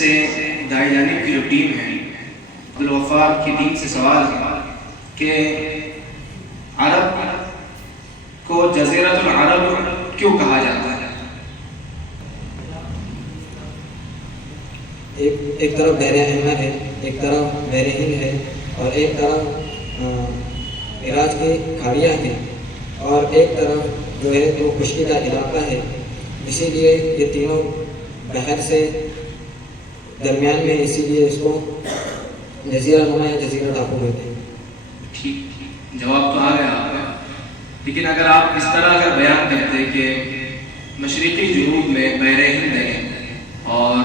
سے دائی جانب کی جو ٹیم ہے عبدالغفار کی ٹیم سے سوال ہے کہ عرب کو جزیرۃ العرب کیوں کہا جاتا ہے؟ ایک طرف بحر احمر ہے، ایک طرف بحر ہند ہے، اور ایک طرف عراق کی کھاڑیاں ہیں، اور ایک طرف جو ہے وہ خشکی کا علاقہ ہے. اسی لیے یہ تینوں بحر سے درمیان میں، اسی لیے اس کو جزیرہ نما یا جزیرہ ٹاپو کہتے ہیں. ٹھیک، جواب تو آ گیا آپ کا، لیکن اگر آپ اس طرح اگر بیان کرتے کہ مشرقی جنوب میں بحر ہند ہے اور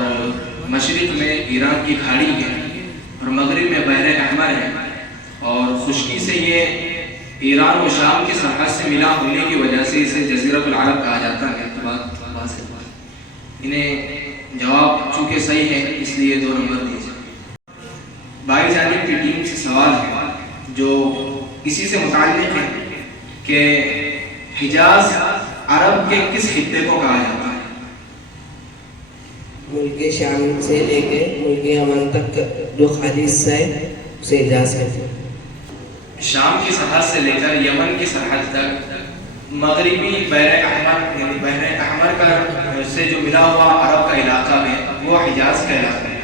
مشرق میں ایران کی کھاڑی ہے اور مغرب میں بحر احمر ہے اور خشکی سے یہ ایران و شام کی سرحد سے ملا ہونے کی وجہ سے اسے جزیرۃ العرب کہا جاتا ہے، تو بات انہیں جواب چونکہ صحیح ہے اس لیے 2 نمبر دیجیے. بھائی جانب کی ٹیم سے سوال ہے جو اسی سے متعلق ہے کہ حجاز عرب کے کس خطے کو کہا جاتا ہے؟ ملک شام سے لے کے ملک یمن تک جو خالی حصہ ہے اسے حجاز کہتے ہیں. شام کی سرحد سے لے کر یمن کی سرحد تک مغربی بحر احمر یعنی بحر احمر کا سے جو ملا ہوا عرب کا علاقہ ہے وہ حجاز کہلاتا ہے.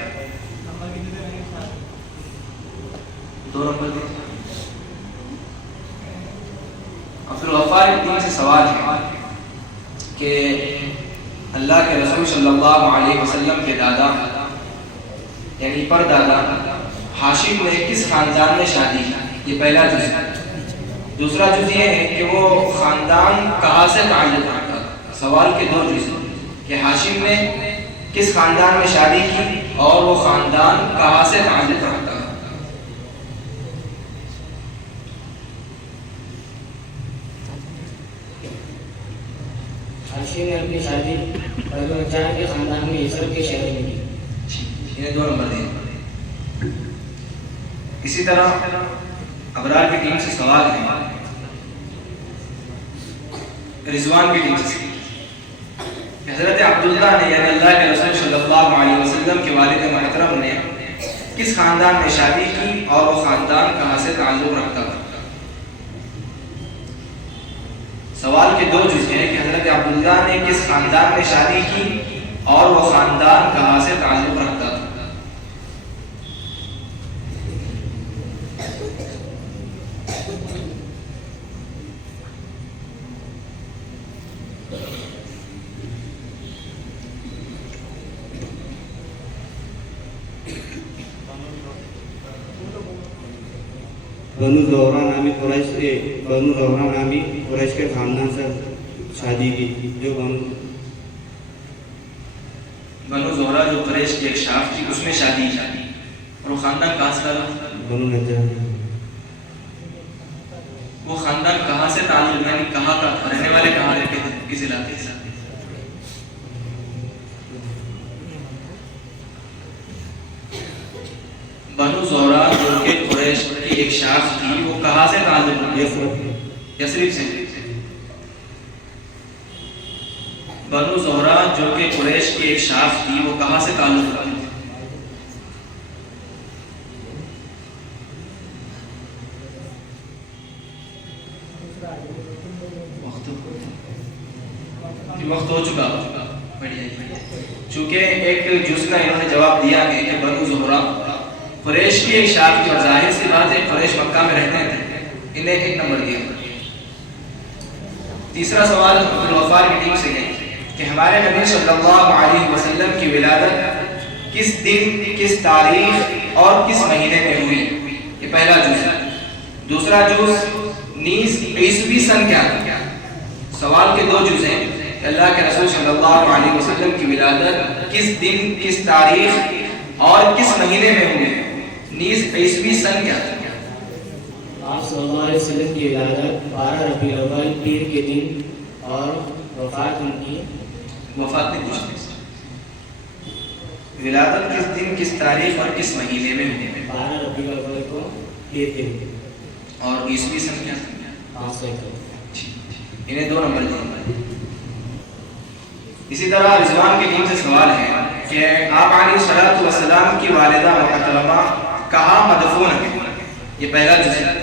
2 نمبر عبدالغفار کی ٹیم سے سوال ہے کہ اللہ کے رسول صلی اللہ علیہ وسلم کے دادا یعنی پردادا ہاشم نے کس خاندان میں شادی کی؟ یہ پہلا جز ہے. دوسرا جز یہ ہے کہ وہ خاندان کہاں سے تعلق رکھتا ہے. سوال کے 2 جز ہیں کہ ہاشم نے کس خاندان میں شادی کی اور وہ خاندان کہاں سے تعلق رکھتا ہے. ہاشم نے اپنی شادی بنو نجار کے خاندان میں یثرب کے شہر میں کی. انہیں 2 نمبر دیں. اسی طرح ابرار کی ٹیم سے سوال ہے رضوان کی ٹیم سے حضرت عبداللہ نے یعنی اللہ کے رسول صلی اللہ علیہ وسلم کے والد محترم نے کس خاندان میں شادی کی اور وہ خاندان کہاں سے تعلق رکھتا تھا؟ سوال کے 2 جز ہیں کہ حضرت عبداللہ نے کس خاندان میں شادی کی اور وہ خاندان کہاں سے تعلق رکھتا تھا. بنو زہرہ نامی قریش کے خاندان سے شادی کی. جو بنو زہرہ جو قریش کی ایک شاخ تھی اس میں شادی کی اور وہ خاندان کہاں سے تعلق؟ بنو نجار. وہ خاندان کہاں سے تعلق یعنی کہاں کا رہنے والے کہاں رہتے تھے کس علاقے سے؟ بنو زہرہ جو کہ قریش کی ایک شاخ تھی وہ کہاں سے تعلق رکھتی؟ یثرب سے. بنو زہرہ جو کہ قریش کی ایک شاخ تھی وہ کہاں سے تعلق رکھتی؟ وقت ہو چکا. چونکہ ایک جز کا انہوں نے جواب دیا ہے کہ بنو زہرہ قریش کی ایک شاخ کی اور ظاہر سی بات ہے قریش مکہ میں رہتے تھے، انہیں 1 نمبر دیا. تیسرا سوال عبدالغفار کی ٹیم سے ہے کہ ہمارے نبی صلی اللہ علیہ وسلم کی ولادت کس دن، کس تاریخ اور کس مہینے میں ہوئی؟ یہ پہلا جز ہے. دوسرا جز نیز عیسوی سن کیا تھا؟ سوال کے 2 جز ہیں کہ اللہ کے رسول صلی اللہ علیہ وسلم کی ولادت کس دن، کس تاریخ اور کس مہینے میں ہوئی؟ نیز عیسوی سن کیا تھا؟ آپ صلی اللہ علیہ وسلم کی ولادت 12 ربیع الاول پیر کے دن اور وفات ان کی وفات نہیں پوچھتے. ولادت کس دن، کس تاریخ اور کس مہینے میں ہوئی؟ 12 ربیع الاول کو پیر کے دن. اور عیسوی سن کیا تھا؟ 501. انہیں 2 نمبر دیں. اسی طرح رضوان کی ٹیم سے سوال ہے کہ آپ علیہ الصلوۃ والسلام کی والدہ محترمہ کہاں مدفون ہیں. یہ پہلا جز ہے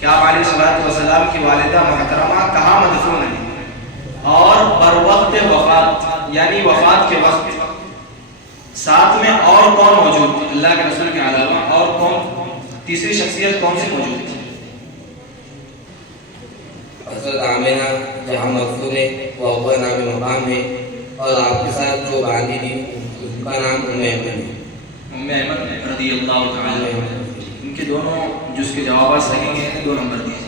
کہ آپ علیہ الصلوۃ والسلام کی والدہ محترمہ کہاں مدفون ہیں. اور بر وقت وفات یعنی وفات کے وقت ساتھ میں اور کون موجود تھے اللہ کے رسول کے علاوہ, اور کون تیسری شخصیت کون سی موجود تھی. حضرت آمینہ جہاں مدفون ہے وہ اول نام مقام ہے, اور آپ کے ساتھ جو باندھی تھی ان کا نام ام ایمن ہے. ام ایمن رضی اللہ تعالی عنہ. ان کے دونوں جس کے جوابات صحیح ہیں 2 نمبر دیے.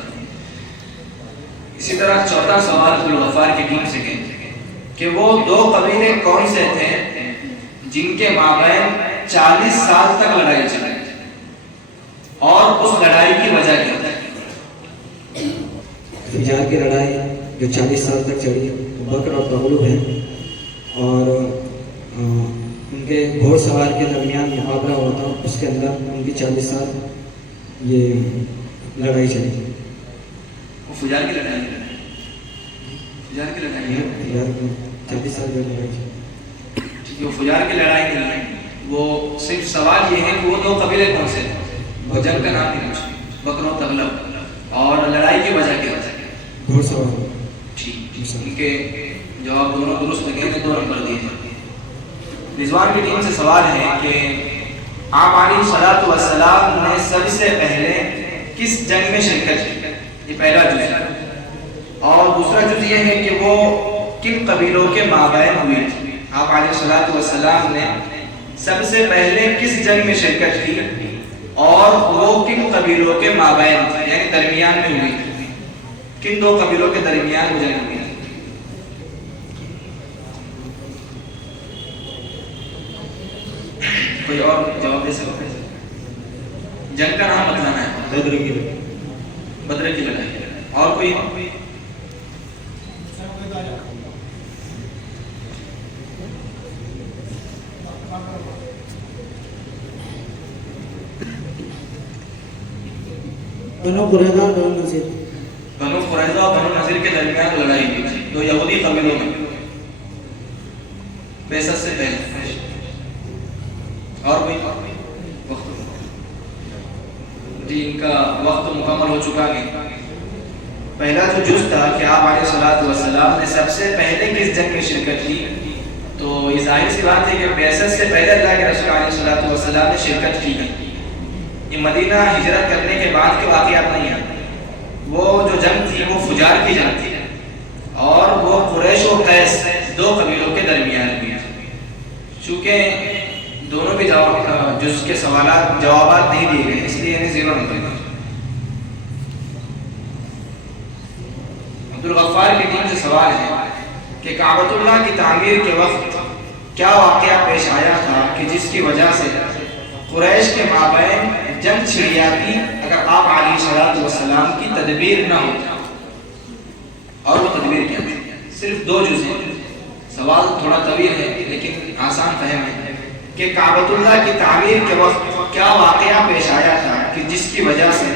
اسی طرح چوتھا سوال ذوالغفار کی ٹیم سے کہ وہ 2 قبیلے کون سے تھے جن کے مابین 40 سال تک لڑائی چلی, اور اس لڑائی کی وجہ کیا تھی. فجار کی لڑائی جو 40 سال تک چلی, بکر اور تغلب ہیں, اور ان کے گھوڑ سوار کے درمیان مقابلہ ہوا تھا, اس کے اندر ان کی 40 سال یہ لڑائی چلی. وہ فجار کی لڑائی ہے. 40 سال جو لڑائی چلی. وہ فجار کی لڑائی نہیں ہے, وہ صرف سوال یہ ہے کہ وہ 2 قبیلے کون سے تھے. وہ جنگ کا نام نہیں پوچھا, بکر و تغلب, اور لڑائی کی وجہ کیا تھی. گھوڑ سوار. ٹھیک, ان کے جواب دونوں درست لگے ہیں, 2 نمبر دیے جاتے ہیں. رضوان کی ٹیم سے سوال ہے کہ آپ علیہ الصلوۃ والسلام نے سب سے پہلے کس جنگ میں شرکت کی. یہ پہلا جز ہے. اور دوسرا جز یہ ہے کہ وہ کن قبیلوں کے مابین ہوئی تھی. آپ علیہ الصلوۃ والسلام نے سب سے پہلے کس جنگ میں شرکت کی اور وہ کن قبیلوں کے مابین تھی, یعنی درمیان میں ہوئی تھی. کن 2 قبیلوں کے درمیان وہ جنگ ہوئی تھی. کوئی اور جواب دے سکتے ہیں. جنگ کا نام بتانا ہے. بدر کی لڑائی. اور کوئی بنو قریظہ اور بنو نذیر. بنو قریظہ اور بنو نذیر کے درمیان لڑائی ہوئی تھی 2 یہودی قبیلوں میں بعثت سے پہلے. اور کوئی وقت جی ان کا وقت مکمل ہو چکا ہے. پہلا جو جز تھا کہ آپ علیہ الصلوۃ والسلام نے سب سے پہلے کس جنگ میں شرکت کی, تو یہ ظاہر سی بات ہے کہ بعثت سے پہلے اللہ کے رسول علیہ الصلوۃ والسلام نے شرکت کی ہے. یہ مدینہ ہجرت کرنے کے بعد کے واقعات نہیں ہیں. وہ جو جنگ تھی وہ فجار کی جنگ تھی, اور وہ قریش و قیس 2 قبیلوں کے درمیان ہوئی. چونکہ دونوں بھی جز کے جوابات نہیں دیے گئے, اس لیے انہیں 0 نمبر دیا. عبدالغفار کی ٹیم سے سوال ہے کہ کعبۃ اللہ کی تعمیر کے وقت کیا واقعہ پیش آیا تھا کہ جس کی وجہ سے قریش کے مابین جنگ چھڑ جاتی اگر آپ علیہ الصلوۃ والسلام کی تدبیر نہ ہوتی. اور وہ تدبیر کیا تھی. صرف 2 جز ہیں. سوال تھوڑا طویل ہے لیکن آسان فہم ہے کہ کعبۃ اللہ کی تعمیر کے وقت کیا واقعہ پیش آیا تھا کہ جس کی وجہ سے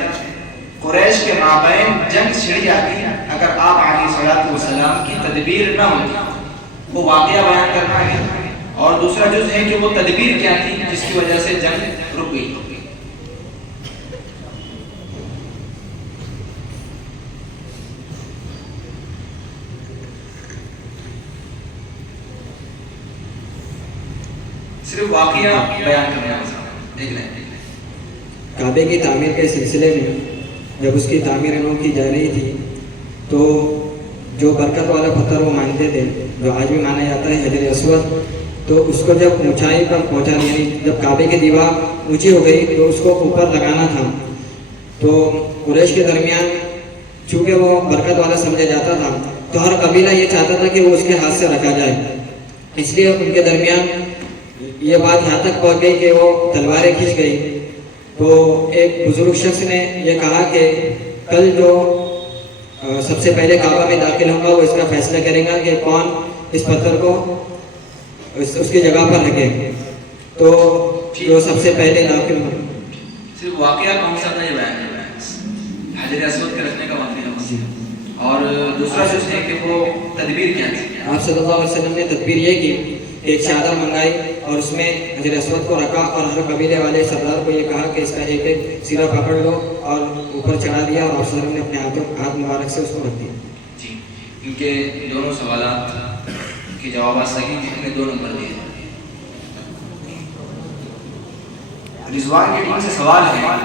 قریش کے مابین جنگ چھڑ جاتی اگر آپ علیہ الصلوۃ والسلام کی تدبیر نہ ہوتی. وہ واقعہ بیان کرنا ہے. اور دوسرا جز ہے کہ وہ تدبیر کیا تھی جس کی وجہ سے جنگ رک گئی. صرف واقعہ بیان کرنا ہے. دیکھ لیں. کعبے کی تعمیر کے سلسلے میں جب اس کی تعمیر انہوں کی جا رہی تھی تو جو برکت والا پتھر وہ مانتے تھے, جو آج بھی مانا جاتا ہے حجر اسود, تو اس کو جب اونچائی پر پہنچا, یعنی جب کعبے کی دیوار اونچی ہو گئی تو اس کو اوپر لگانا تھا. تو قریش کے درمیان چونکہ وہ برکت والا سمجھا جاتا تھا تو ہر قبیلہ یہ چاہتا تھا کہ وہ اس کے ہاتھ سے رکھا جائے. اس لیے ان کے درمیان یہ بات یہاں تک پہنچ گئی کہ وہ تلواریں کھینچ گئی. تو ایک بزرگ شخص نے یہ کہا کہ کل جو سب سے پہلے کعبہ میں داخل ہوگا وہ اس کا فیصلہ کرے گا کہ کون اس پتھر کو اس کی جگہ پر رکھے. تو جو سب سے پہلے داخل ہو. صرف واقعہ کون سا تھا یہ بیان ہے, حجر اسود کے رکھنے کا واقعہ. اور دوسرا جو ہے کہ وہ تدبیر کیا تھی. آپ صلی اللہ علیہ وسلم نے تدبیر یہ کی ایک چادر منگائی اور اس میں حجر اسود کو رکھا اور ہر قبیلے والے سردار کو یہ کہا کہ اس کا ایک ایک سرا پکڑ لو اور اوپر چڑھا دیا اور افسروں نے اپنے ہاتھ مبارک سے اس کو رکھ دیا. جی ان کے دونوں سوالات کے جوابات صحیح ہیں، انہیں 2 نمبر دیے. رضوان کی ٹیم سے سوال ہے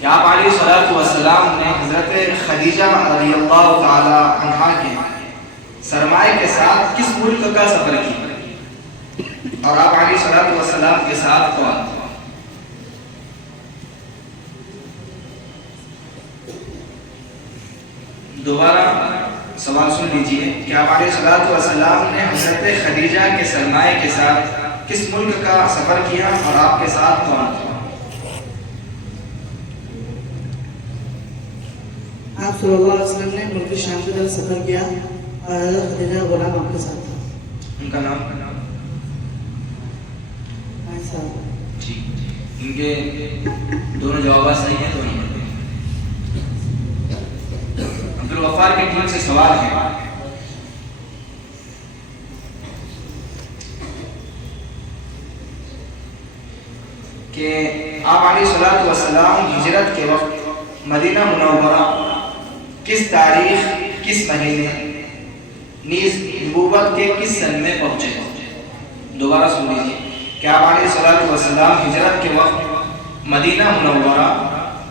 کہ آپ علیہ الصلوۃ والسلام نے حضرت خدیجہ رضی اللہ تعالی عنہا کے سرمایہ کے ساتھ کس ملک کا سفر کیا اور آپ علیہ الصلوۃ والسلام کے ساتھ کون؟ دوبارہ سوال سن لیجئے کہ آپ علیہ الصلوۃ والسلام نے حضرت خدیجہ کے سرمایہ کے ساتھ کس ملک کا سفر کیا اور آپ کے ساتھ کون تھا؟ آپ صلی اللہ علیہ وسلم نے ملک شام کی طرف سفر کیا اور حضرت خدیجہ غلام آپ کے ساتھ تھا. ان کا نام جی ان کے دونوں جوابات صحیح ہیں. 2 نمبر. عبدالغفار کی ٹیم سے سوال ہے کہ آپ علیہ الصلوۃ والسلام ہجرت کے وقت مدینہ منورہ کس تاریخ، کس مہینے، نیز نبوت کے کس سن میں پہنچے؟ دوبارہ سن لیجیے کہ آپ علیہ الصلوۃ والسلام ہجرت کے وقت مدینہ منورہ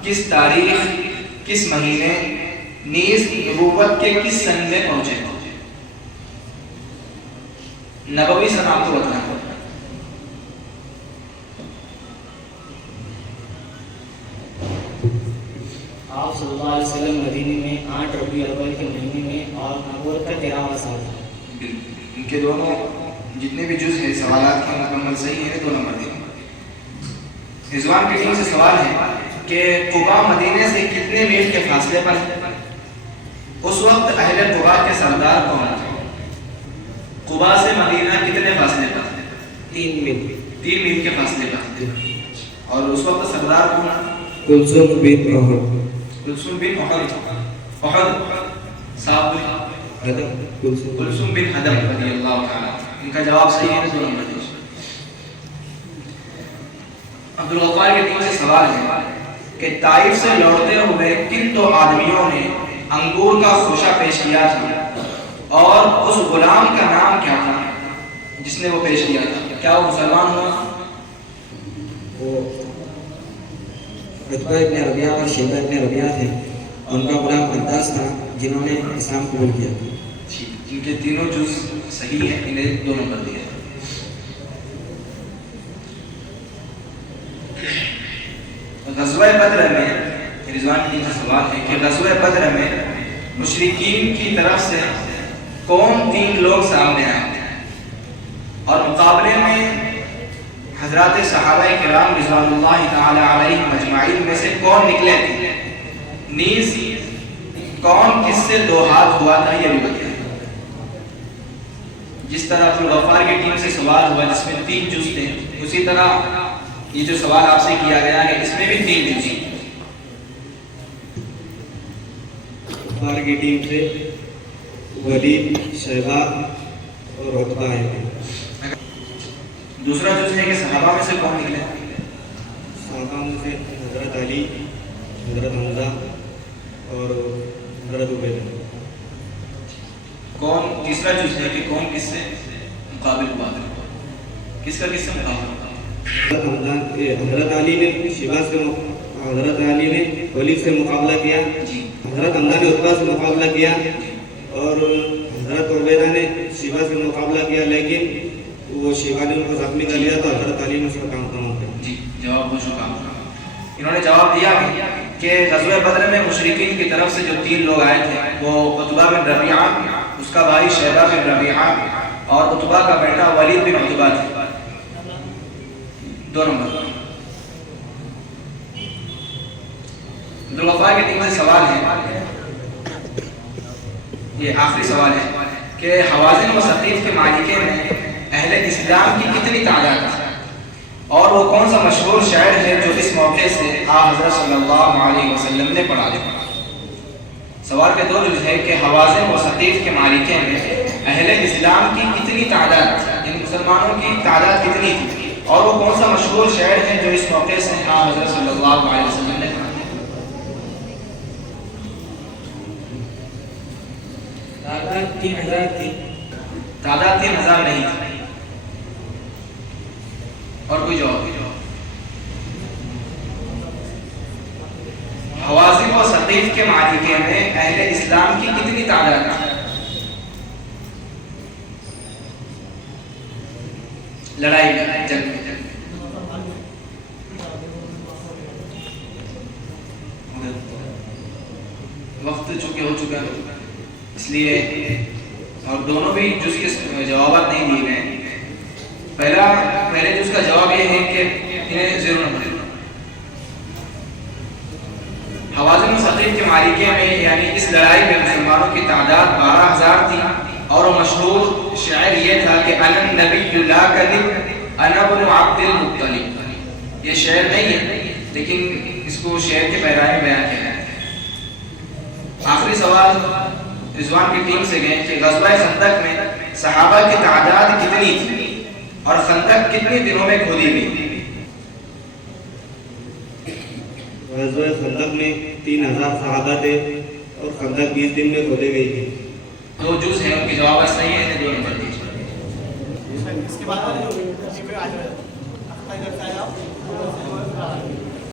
کس تاریخ، کس مہینے، نیز نبوت کے کس سن میں پہنچے؟ نبوی سن آپ کو بتانا ہے. آپ صلی اللہ علیہ وسلم مدینے میں 8 ربیع الاول کے مہینے میں اور نبوت کا 13واں سال تھا. ان کے دونوں جتنے بھی جز ہیں سوالات کے مکمل صحیح ہیں. 2 نمبر دیں. رضوان کی ٹیم سے سوال ہے کہ قباء مدینے سے کتنے میل کے فاصلے پر ہے؟ اس وقت اہل قباء کے سردار کون تھے؟ قباء سے مدینہ کتنے فاصلے پر ہے؟ 3 میل. 3 میل کے فاصلے پر. اور اس وقت سردار کون؟ کلثوم بن احد. کلثوم بن احد. احد صاحب حدم کلثوم بن حدم رضی اللہ تعالی. ان کا جواب صحیح ہے. 2 نمبر دیجیے. عبدالغفار کی ٹیم سے سوال ہے کہ طائف سے لوٹتے ہوئے کن 2 آدمیوں نے انگور کا خوشہ پیش کیا تھا اور اس غلام کا نام کیا تھا جس نے وہ پیش کیا تھا؟ کیا وہ مسلمان ہوا؟ وہ عتبہ ابن ربیعہ اور شیبہ ابن ربیعہ تھے. ان کا غلام عباس تھا جنہوں نے اسلام قبول کیا. جن کے تینوں جز صحیح ہیں. انہیں 2 نمبر دیے. غزوہ بدر میں رضوان کی ٹیم سے سوال ہے کہ غزوہ بدر میں مشرکین کی طرف سے کون 3 لوگ سامنے آئے اور مقابلے میں حضرات صحابہ کرام رضوان اللہ تعالی علیہم اجمعین میں سے کون نکلے تھے؟ نیز کون کس سے 2 ہاتھ ہوا تھا یہ بھی بتائیں. جس طرح عبدالغفار کی ٹیم سے سوال ہوا جس میں 3 جز تھے، اسی طرح یہ جو سوال آپ سے کیا گیا ہے اس میں بھی 3 جز ہیں. غفار کی ٹیم سے ولید، شیبہ اور عتبہ ہے. دوسرا جز ہے کہ صحابہ میں سے کون نکلے؟ صحابہ میں سے حضرت علی، حضرت حمزہ اور حضرت عبیدہ. کون تیسرا جز ہے کہ کون کس سے مقابل ہوا تھا؟ کس کا کس سے مقابل ہوا؟ حضرت علی نے شیبہ سے حضرت علی نے ولید سے مقابلہ کیا. جی حضرت حمزہ نے عتبہ سے مقابلہ کیا اور حضرت عبیدہ نے شیبہ سے مقابلہ کیا، لیکن وہ شیبہ نے ان کو زخمی کر لیا تو حضرت علی نے اس کا کام تمام کیا. جی جواب بہت شکریہ. انہوں نے جواب دیا کہ غزوہ بدر میں مشرکین کی طرف سے جو 3 لوگ آئے تھے وہ عتبہ بن ربیعہ، اس کا بھائی شیبہ بن ربیعہ اور عتبہ کا بیٹا ولید بن عتبہ تھے. 2 نمبر. عبدالغفار کی ٹیم سے سوال ہے، یہ آخری سوال ہے کہ حوازن و ثقیف کے معرکے میں اہل اسلام کی کتنی تعداد ہے اور وہ کون سا مشہور شاعر ہے جو اس موقع سے حضرت صلی اللہ علیہ وسلم نے پڑھا دیا؟ سوال کے 2 جز ہے کہ حوازن و ثقیف کے معرکے میں اہل اسلام کی کتنی تعداد ہے، یعنی مسلمانوں کی تعداد کتنی تھی اور وہ کون سا مشہور شعر ہے جو اس موقع سے حضرت صلی اللہ علیہ وسلم نے کہا؟ تعداد 3000 تھی. تعداد 3000 نہیں تھی. اور کوئی جواب؟ حوازن و ثقیف کے معرکے میں اہل اسلام کی کتنی تعداد تھی؟ لڑائی میں، جنگ میں. وقت چونکہ ہو چکا ہے اس لیے، اور دونوں بھی جز کے جوابات نہیں دیے گئے. پہلے جز کا جواب یہ ہے کہ انہیں زیرو نمبر. حوازن و ثقیف کے معرکے میں یعنی اس لڑائی میں مسلمانوں کی تعداد 12000 تھی اور مشہور شعر یہ تھا کہ انا النبی لا کذب انا ابن عبد المطلب. یہ شعر نہیں ہے لیکن اس کو شعر کے پیرائے میں بیان کیا ہے. آخری سوال رضوان کی ٹیم سے گئے کہ غزوہ خندق میں صحابہ کی تعداد کتنی تھی اور خندق کتنے دنوں میں کھودی گئی؟ غزوہ خندق میں 3000 صحابہ تھے اور خندق 20 دن میں کھودی گئی تھی. 2 جز ہیں، ان کی جواب صحیح ہے، 2 نمبر دیجیے. اس کے بعد